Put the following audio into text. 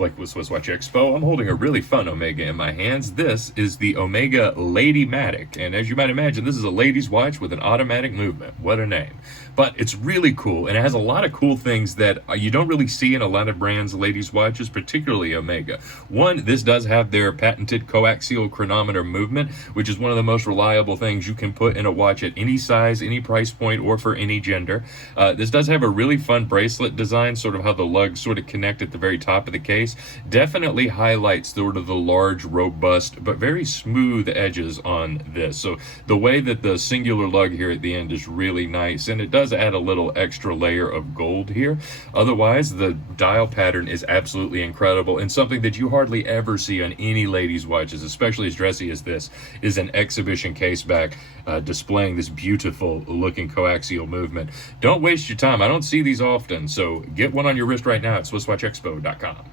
Blake with SwissWatchExpo. I'm holding a really fun Omega in my hands. This is the Omega Ladymatic, and as you might imagine, this is a lady's watch with an automatic movement. What a name. But it's really cool, and it has a lot of cool things that you don't really see in a lot of brands' ladies' watches, particularly Omega. One, this does have their patented Coaxial chronometer movement, which is one of the most reliable things you can put in a watch at any size, any price point, or for any gender. This does have a really fun bracelet design, sort of how the lugs sort of connect at the very top of the case. Definitely highlights sort of the large, robust, but very smooth edges on this. So the way that the singular lug here at the end is really nice, and it does add a little extra layer of gold here. Otherwise, the dial pattern is absolutely incredible, and something that you hardly ever see on any ladies' watches, especially as dressy as this, is an exhibition case back displaying this beautiful looking coaxial movement. Don't waste your time. I don't see these often, so get one on your wrist right now at SwissWatchExpo.com.